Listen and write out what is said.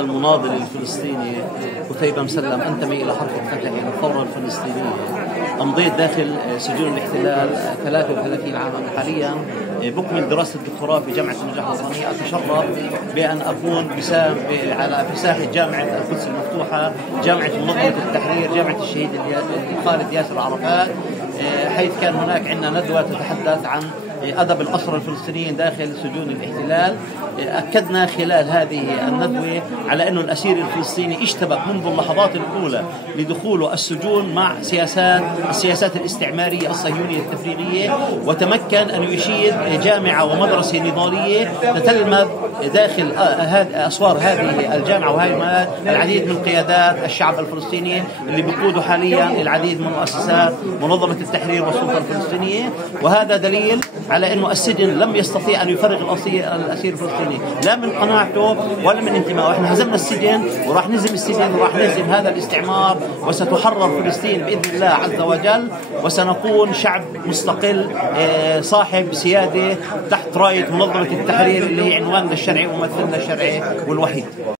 المناضل الفلسطيني قتيبة مسلم أنتمي إلى حركة فتح الثورة الفلسطينية. أمضيت داخل سجون الاحتلال 33 عاما حاليا. بكمل دراسة الدكتوراه في جامعة النجاح الوطنية. أتشرف بأن أكون على ساحة جامعة القدس المفتوحة، جامعة منظمة التحرير، جامعة الشهيد خالد ياسر عرفات، حيث كان هناك عندنا ندوة تتحدث عن أدب الأسرى الفلسطينيين داخل سجون الاحتلال. أكدنا خلال هذه الندوة على أن الأسير الفلسطيني اشتبك منذ اللحظات الأولى لدخوله السجون مع السياسات الاستعمارية الصهيونية التفريغية، وتمكن أن يشيد جامعة ومدرسة نضالية تتلمذ داخل أسوار هذه الجامعة وهذه العديد من قيادات الشعب الفلسطيني اللي بيقودوا حاليا العديد من مؤسسات منظمة التحرير والسلطة الفلسطينية. وهذا دليل على أنه السجن لم يستطيع أن يفرغ الأسير الفلسطيني لا من قناعته ولا من انتمائه. احنا هزمنا السجن وراح نهزم السجن وراح نهزم هذا الاستعمار، وستحرر فلسطين بإذن الله عز وجل، وسنكون شعب مستقل صاحب سيادة تحت راية منظمة التحرير اللي هي عنواننا الشرعي وممثلنا الشرعي والوحيد.